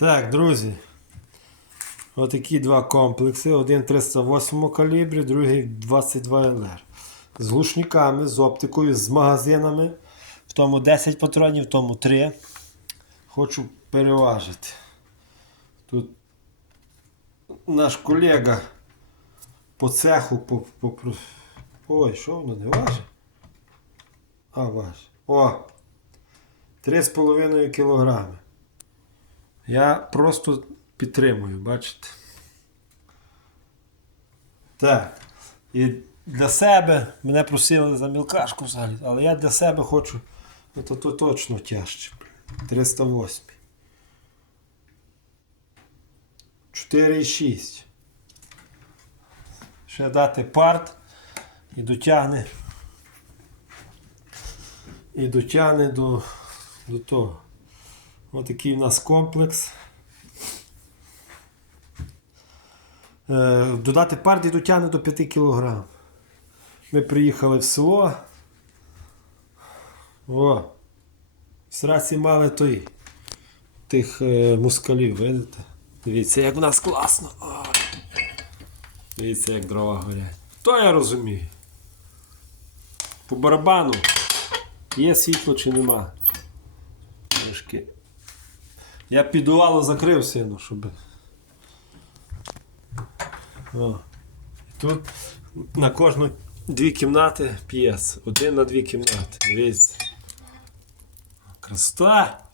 Так, друзі. Отакі два комплекси. Один 308 калібрі, другий 22 ЛР. З глушниками, з оптикою, з магазинами. В тому 10 патронів, в тому 3. Хочу переважити. Тут наш колега по цеху по, по, Ой, що воно не важить? А, важить. О! 3,5 кілограми. Я просто підтримую, бачите? Так. І для себе мене просили за мілкашку взагалі, але я для себе хочу. То, то точно тяжче. 308. 4,6. Ще дати парт і дотягне. І дотягне до, до того. Ось такий в нас комплекс. Е, додати парт і дотягне до 5 кг. Ми приїхали в село. О! Сраці мали той, тих е, мускалів, видите? Дивіться, як у нас класно. О! Дивіться, як дрова горять. То я розумію. По барабану є світло чи нема. Трошки. Я підувало закрив сину, щоб. О. Тут на кожну дві кімнати п'єс. Один на дві кімнати. Дивіться. Красота!